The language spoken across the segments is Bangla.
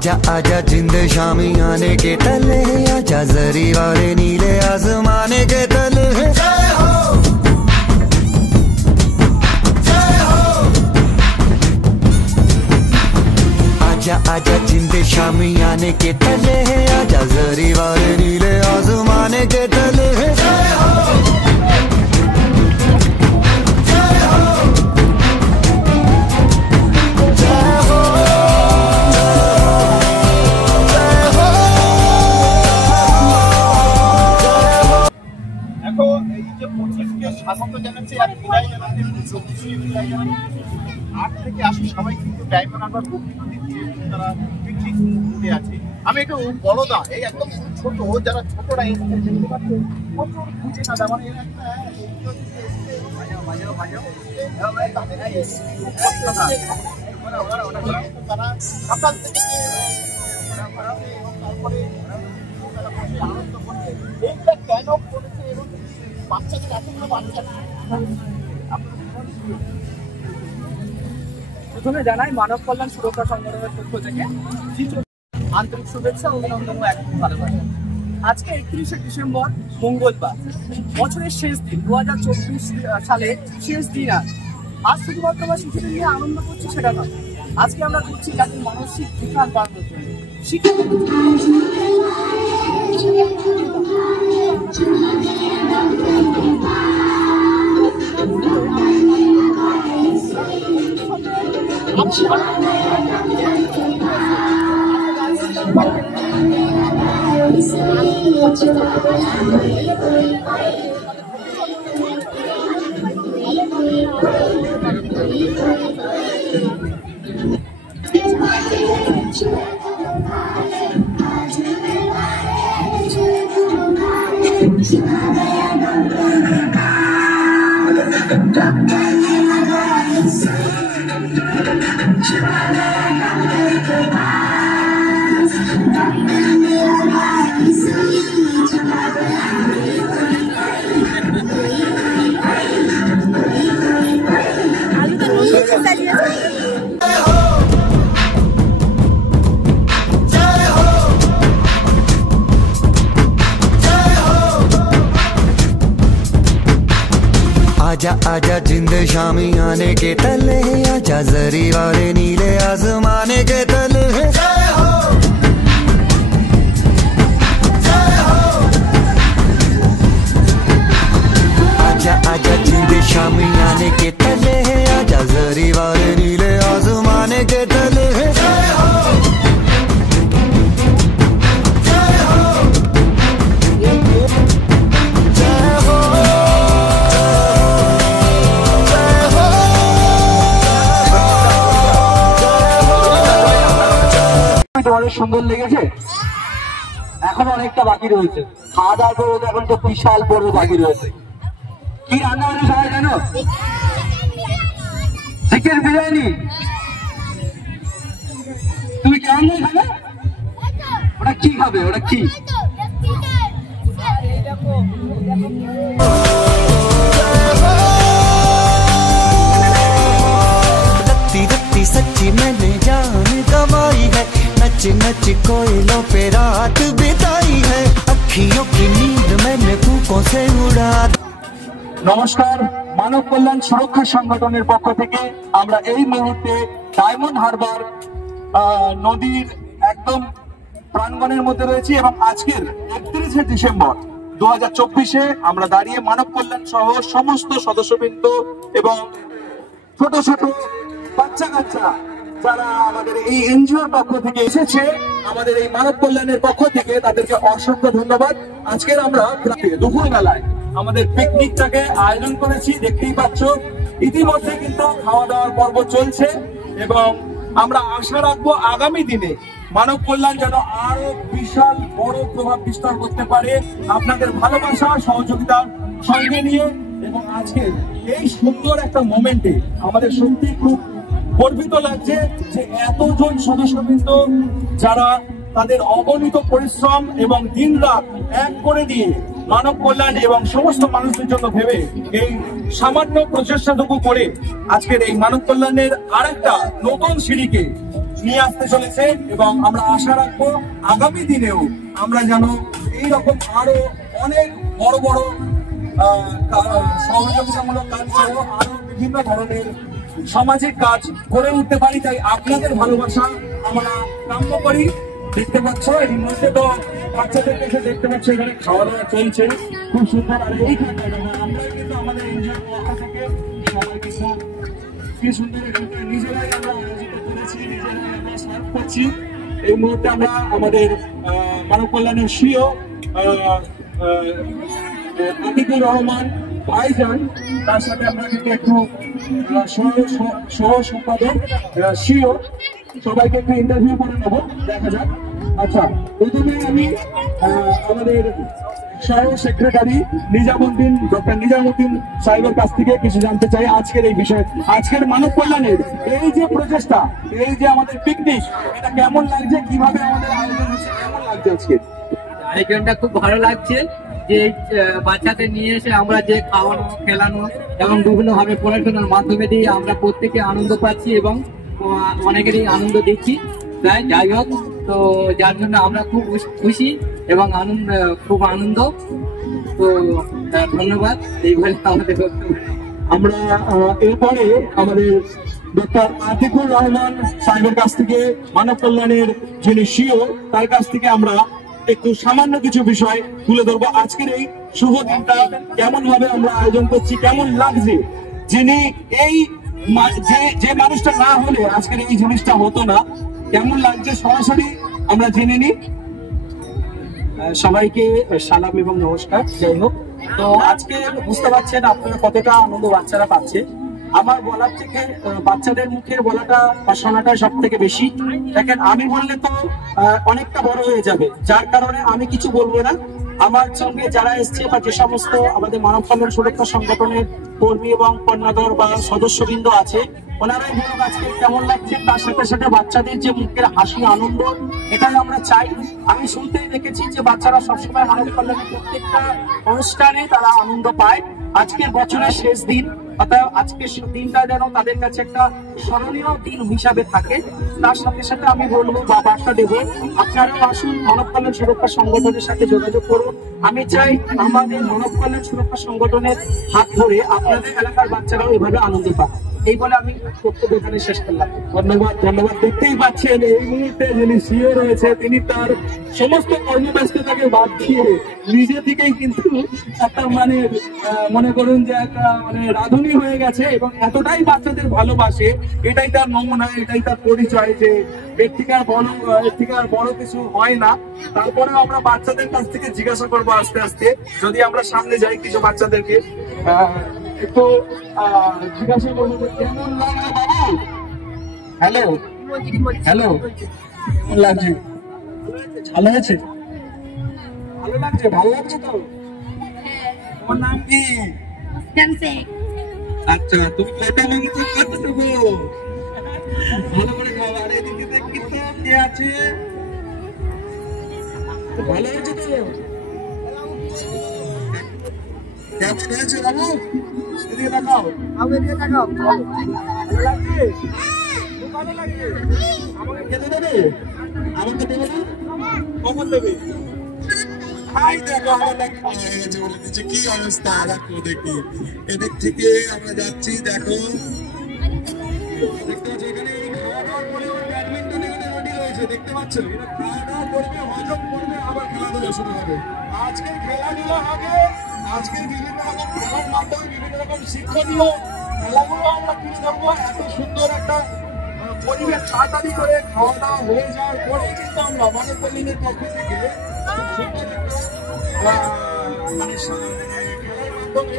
आजा आजा जिंद शामी आने के तले, आजा जरी वाले नीले आसमाने के तले। जय हो जय हो। आजा आजा जिंद शामी आने के तले, आजा जरी वाले नीले आसमाने के तले। जय हो স্বাগত জানাচ্ছি আর বিদায় জানাচ্ছি। 8 থেকে 80 সবাই কিন্তু ডায়মন্ড হারবার গভীর নদীর তীরে তারা পিকনিক করতে আছে। আমি একটু বড়দা এই একদম ছোট যারা ছোটরা এসে দেখতে পাচ্ছে প্রচুর খুঁজে না মানে এরা একটা তারা সকাল থেকে তারপরে আনন্দ করছে। এইটা কেন করেছে এবং বাচ্চাদের এতগুলো বাচ্চা। প্রথমে জানাই মানব কল্যাণ সুরক্ষা সংগঠনের পক্ষ থেকে আন্তরিক শুভেচ্ছা ও অভিনন্দন ও একদম ভালোবাসা। আজকে 31শে ডিসেম্বর মঙ্গলবার, বছরের শেষ দিন, 2024 সালের শেষ দিন। আজ শুধুমাত্র আমরা শিশুদের নিয়ে আনন্দ করছি সেটা নয়, আজকে আমরা করছি যাদের মানসিক বিকাশ বাড়ানোর জন্য শিক্ষা। आजा आजा जिंद शामी आने के तले, आजा जरी वाले नीले आसमाने के तले। जय हो जय हो। आजा आजा जिंद शामी आने के तले, आजा जरी वाले नीले आसमाने के तले। जय हो তোমাদের সুন্দর লেগেছে? এখন অনেকটা বাকি রয়েছে, খাওয়া দাওয়া করে এখন তো বিশাল বড় বাকি রয়েছে। কি রান্না হয়েছে সবাই জানো? চিকেন বিরিয়ানি। তুমি কেমন খাবে? ওটা কি খাবে? ওটা কি? रत्ती रत्ती सच्ची मैंने जान गवाई है, नच नच कोयलों पे रात बिताई है, अखियों की नींद मैंने फूकों से उड़ा। নমস্কার, মানব কল্যাণ সুরক্ষা সংগঠনের পক্ষ থেকে আমরা এই মুহূর্তে ডায়মন্ড হারবার নদীর একদম প্রাঙ্গণের মধ্যে রয়েছি এবং আজকের 31শে ডিসেম্বর 2024-এ আমরা দাঁড়িয়ে মানব কল্যাণ সহ সমস্ত সদস্যবৃন্দ এবং ছোট ছোট বাচ্চা কাচ্চা যারা আমাদের এই এনজিওর পক্ষ থেকে এসেছে, আমাদের এই মানব কল্যাণের পক্ষ থেকে তাদেরকে অসংখ্য ধন্যবাদ। আজকের আমরা দুপুর বেলায় আমাদের পিকনিকটাকে আয়োজন করেছি, দেখতেই পাচ্ছ। ইতিমধ্যে কিন্তু খাওয়া দাওয়ার পর্ব চলছে এবং আমরা আশা রাখবো আগামী দিনে মানব কল্যাণ যেন আরো বিশাল বড় প্রভাব বিস্তার করতে পারে আপনাদের ভালোবাসা সহযোগিতার সঙ্গে নিয়ে। এবং আজকে এই সুন্দর একটা মোমেন্টে আমাদের সত্যি খুব গর্বিত লাগছে যে এতজন সদস্যবৃন্দ যারা তাদের অগণিত পরিশ্রম এবং দিন রাত এক করে দিয়ে মানব কল্যাণ এবং সমস্ত মানুষদের জন্য ভেবে এই সামান্য প্রচেষ্টাটুকু করে আজকের এই মানব কল্যাণের আরেকটা নতুন সিঁড়িকে নিয়ে আসতে চলেছে এবং আমরা আশা রাখবো আগামী দিনেও আমরা যেন এইরকম আরো অনেক বড় বড় সহযোগিতামূলক কাজ সহ আরো বিভিন্ন ধরনের সামাজিক কাজ করে উঠতে পারি। তাই আপনাদের ভালোবাসা আমরা কাম্য করি। দেখতে পাচ্ছ এর মধ্যে তো বাচ্চাদের কাছে দেখতে পাচ্ছ এখানে খাওয়া দাওয়া চলছে খুব সুন্দর। আর এইখানে আমরা কিন্তু আমাদের এনজিওর পক্ষ থেকে সবাই কিন্তু কি সুন্দর নিজেরাই আমরা আয়োজিত করেছি, নিজেরাই আমরা সার্ভ করছি। এই মুহূর্তে আমরা আমাদের মানব কল্যাণের সিও আতিকুর রহমান ভাইজান, তার সাথে আমরা কিন্তু একটু সহ সম্পাদক সিও সবাইকে একটু ইন্টারভিউ করে নেবো, দেখা যাক। আচ্ছা, প্রথমে আমি আমাদের সহ সেক্রেটারি নিজামুদ্দিন, ডক্টর নিজামুদ্দিন সাহেবের কাছ থেকে কিছু জানতে চাই আজকের এই বিষয়ে, আজকের মানব কল্যাণের এই যে প্রচেষ্টা, এই যে আমাদের পিকনিক, এটা কেমন লাগছে, কিভাবে আমাদের আয়োজন হচ্ছে, কেমন লাগছে আজকে আয়োজনটা? খুব ভালো লাগছে যে বাচ্চাদের নিয়ে এসে আমরা যে খাওয়ানো খেলানো এবং বিভিন্ন ভাবে পড়াশোনার মাধ্যমে দিয়ে আমরা প্রত্যেকে আনন্দ পাচ্ছি এবং অনেকেরই আনন্দ দিচ্ছি। তাই যাই হোক, তো যার জন্য আমরা খুব খুশি এবং খুব আনন্দ। তো ধন্যবাদ। এইভাবে আমাদের আমরা এরপরে আমাদের ডক্টর আতিকুর রহমান সাহেবের কাছ থেকে, মানব কল্যাণের যিনি সিও, তার কাছ থেকে আমরা একটু সামান্য কিছু বিষয় তুলে ধরবো। আজকের এই শুভ দিনটা কেমন ভাবে আমরা আয়োজন করছি, কেমন লাগছে, যিনি এই যে মানুষটা না হলে আজকের এই জিনিসটা হতো না, কেমন লাগছে সরাসরি আমরা জেনে নিই। সবাইকে সালাম এবং নমস্কার। যাই হোক, তো আজকে বুঝতে পারছেন আপনারা কতটা আনন্দ বাচ্চারা পাচ্ছে। আমার বলার থেকে বাচ্চাদের মুখে বলাটা বা শোনাটা সব থেকে বেশি। দেখেন, আমি বললে তো অনেকটা বড় হয়ে যাবে, যার কারণে আমি কিছু বলবো না। আমার সঙ্গে যারা এসছে বা যে সমস্ত আমাদের মানব কল্যাণ সুরক্ষা সংগঠনের কর্মী এবং কন্যাদল বা সদস্যবৃন্দ আছে, ওনারাই বলুন আজকে কেমন লাগছে। তার সাথে সাথে বাচ্চাদের যে মুখের হাসি, আনন্দ, এটাই আমরা চাই। আমি শুনতেই দেখেছি যে বাচ্চারা সবসময় মানব কল্যাণের প্রত্যেকটা অনুষ্ঠানে তারা আনন্দ পায়। আজকের বছরের শেষ দিন, অর্থাৎ আজকের দিনটা যেন তাদের কাছে একটা স্মরণীয় দিন হিসাবে থাকে। তার সাথে সাথে আমি বলবো বা বার্তা দেবো, আপনারাও আসুন, মানব কল্যাণ সুরক্ষা সংগঠনের সাথে যোগাযোগ করুন। আমি চাই আমাদের মানব কল্যাণ সুরক্ষা সংগঠনের হাত ধরে আপনাদের এলাকার বাচ্চারাও এভাবে আনন্দ পায়। এই বলে আমি বক্তব্য এখানে শেষ করলাম। ধন্যবাদ, ধন্যবাদ। দেখতেই পাচ্ছেন এই মুহূর্তে যিনি সিও রয়েছে, তিনি তার সমস্ত কর্মব্যস্ততাকে বাদ দিয়ে নিজে থেকেই কিন্তু একটা মনে করুন যে একটা রাঁধুনি হয়ে গেছে এবং এতটাই বাচ্চাদের ভালোবাসে। এটাই তার নমুনা, এটাই তার পরিচয় যে এর থেকে আর বড় কিছু হয় না। তারপরে আমরা বাচ্চাদের কাছ থেকে জিজ্ঞাসা করবো আস্তে আস্তে, যদি আমরা সামনে যাই কিছু বাচ্চাদেরকে একটু জিজ্ঞাসা করবো যে কেমন লাগে বাবু। হ্যালো হ্যালো, কেমন লাগছে? ভালো হয়েছে? ভালো লাগছে, ভালো লাগছে তো? তোমার নাম কি? আচ্ছা, তুমি কটা মাংস কত দেবো? ভালো করে খাও। আর এদিকে দেখি তো কে আছে? ভালো হয়েছে তো? কেমন হয়েছে বাবু? এদিকে দেখাও, এদিকে দেখাও। ভালো লাগছে? খুব ভালো লাগছে। আমাকে খেতে দেবে? আমাকে দেবে না? কখন দেবে? হাই দেখো, আমাদের খাওয়া হয়ে গেছে বলে দিচ্ছে। কি অবস্থা দেখো, দেখি এদিক থেকে আমরা যাচ্ছি। দেখো, দেখতে পাচ্ছ এখানে খাওয়া দাওয়ার পরে ব্যাডমিন্টন এখানে রেডি রয়েছে, দেখতে পাচ্ছ। এরা খাওয়া দাওয়া করবে, হজম করবে, আবার খেলাধুলা শুরু হবে। আজকে খেলাধুলা হবে, আজকে বিভিন্ন রকম খেলার মাধ্যমে বিভিন্ন রকম শিক্ষণীয় খেলাগুলো আমরা তুলে ধরবো। এত সুন্দর একটা পরিবেশ, তাড়াতাড়ি করে খাওয়া দাওয়া হয়ে যাওয়ার পরে কিন্তু আমরা মানব কল্যাণের পক্ষ থেকে খুব সুন্দর একটা খেলার মাধ্যমে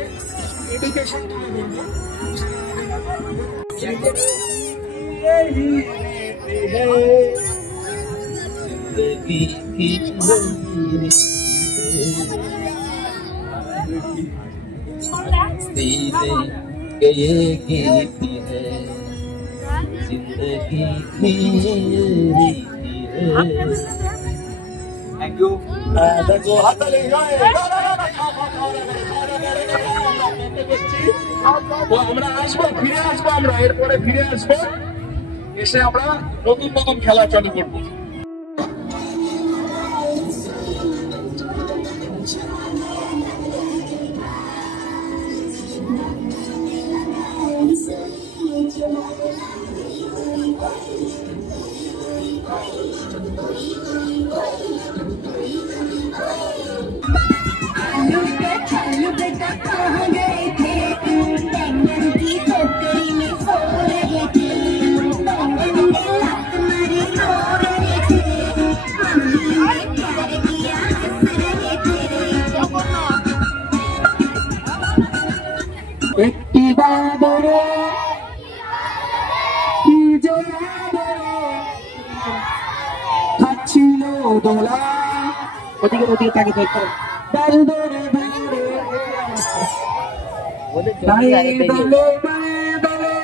এডুকেশন তুলে ধরবো। Thank you. দেখো হাততালি। আমরা আসবো, ফিরে আসবো, আমরা এরপরে ফিরে আসবো। এসে আমরা নতুন নতুন খেলা চালু করবো। একটি বাদরে কি জোরে খাচ্ছিল দোলা, ওদিকে ওদিকে তাকে দেখো দল দরে দরে দলে দলে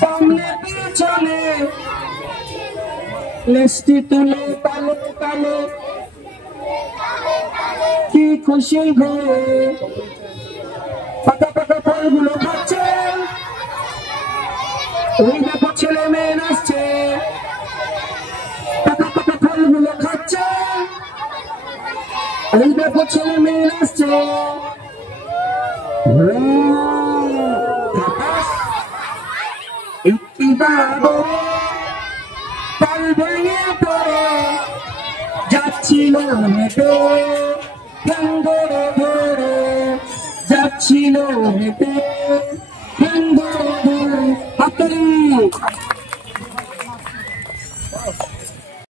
সামনে পিছনে লেস্টি তুলে তালে তালে কি খুশি ঘরে পাতা পাতা ফলগুলো খাচ্ছে, ওই দেখো ছেলে মেয়ে নাচছে, পাতা পাতা ফলগুলো খাচ্ছে, ওই দেখো ছেলে মেয়ে নাচছে। একটি বাবু তাল ভেঙে পড়ে যাচ্ছিল হেঁটে, ধরে ধরে যাচ্ছিল হেঁটে, ধরে ধরে হাততালি।